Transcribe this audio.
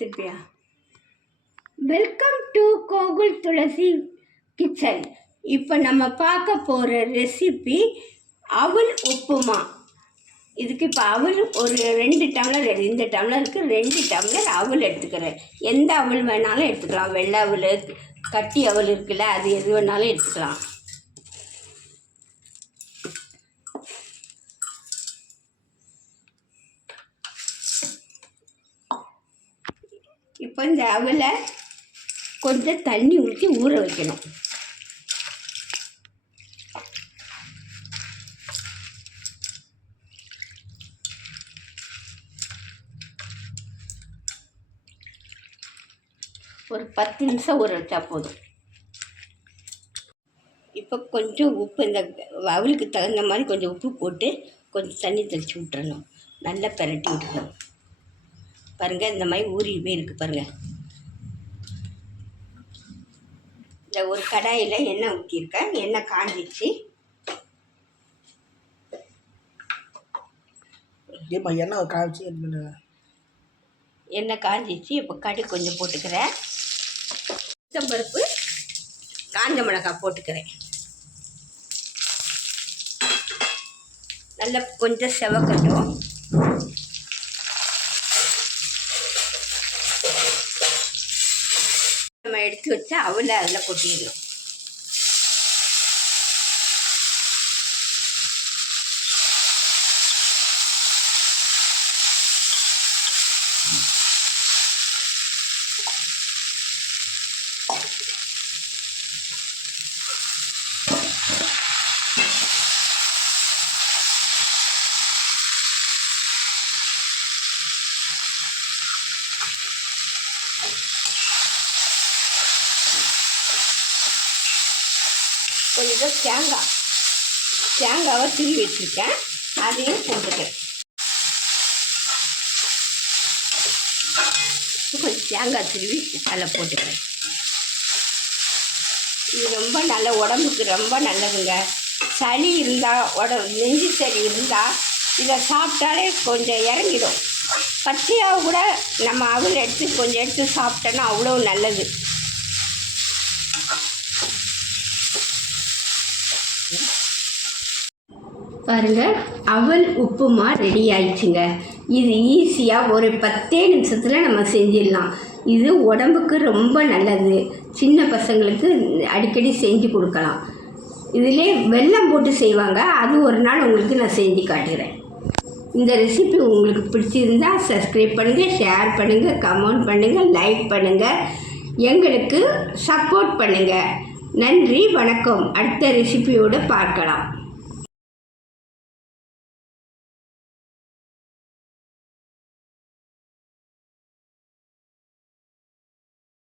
திருப்பியா welcome to Gokul Thulasi kitchen இப்போ நம்ம பார்க்க போகிற ரெசிபி அவல் உப்புமா. இதுக்கு இப்போ அவல் ஒரு ரெண்டு டம்ளர் இந்த டம்ளருக்கு ரெண்டு டம்ளர் அவல் எடுத்துக்கிறேன். எந்த அவல் வேணாலும் எடுத்துக்கலாம். வெள்ளை அவல் கட்டி அவல் இருக்குல்ல அது எது வேணாலும் எடுத்துக்கலாம். இப்போ இந்த அவலை கொஞ்சம் தண்ணி ஊற்றி ஊற வைக்கணும். ஒரு பத்து நிமிஷம் ஊற வச்சா போதும். இப்போ கொஞ்சம் உப்பு இந்த அவளுக்கு தகுந்த மாதிரி கொஞ்சம் உப்பு போட்டு கொஞ்சம் தண்ணி தெளித்து விட்டுறணும். நல்லா பிரட்டி விட்டுக்கணும். பாருங்கள் இந்த மாதிரி ஊறி போய் இருக்குது பாருங்கள் இந்த ஒரு கடாயில் எண்ணெய் ஊற்றிருக்கேன் எண்ணெய் காஞ்சிச்சு. ஏம்மா எண்ணெய் காய்ச்சி எண்ணெய் காஞ்சிச்சு. இப்போ கடுகு கொஞ்சம் போட்டுக்கிறேன். பருப்பு காஞ்ச மிளகாய் போட்டுக்கிறேன். நல்லா கொஞ்சம் செவக்கட்டும். நம்ம எடுத்து வச்சா அவலை அதில் கொட்டிடணும் கொஞ்சம் தேங்காய் தேங்காவை திருவி வச்சுருக்கேன். அதையும் போட்டுக்கிறேன். கொஞ்சம் தேங்காய் திருவி அதில் போட்டுக்கிறேன். இது ரொம்ப நல்ல உடம்புக்கு ரொம்ப நல்லதுங்க. சளி இருந்தால் உடம்பு நெஞ்சு சளி இருந்தால் இதை சாப்பிட்டாலே கொஞ்சம் இறங்கிடும். பச்சையாக கூட நம்ம அவள் எடுத்து கொஞ்சம் எடுத்து சாப்பிட்டோன்னா அவ்வளோ நல்லது. பாருங்கள் அவல் உப்புமா ரெடி ஆயிடுச்சுங்க. இது ஈஸியாக ஒரு பத்தே நிமிஷத்தில் நம்ம செஞ்சிடலாம். இது உடம்புக்கு ரொம்ப நல்லது. சின்ன பசங்களுக்கு அடிக்கடி செஞ்சு கொடுக்கலாம். இதிலே வெல்லம் போட்டு செய்வாங்க. அது ஒரு நாள் உங்களுக்கு நான் செஞ்சு காட்டுகிறேன் இந்த ரெசிபி உங்களுக்கு பிடிச்சிருந்தா சப்ஸ்கிரைப் பண்ணுங்கள் ஷேர் பண்ணுங்கள் கமெண்ட் பண்ணுங்கள் லைக் பண்ணுங்கள் எங்களுக்கு சப்போர்ட் பண்ணுங்கள் நன்றி வணக்கம். அடுத்த ரெசிபியோடு பார்க்கலாம்.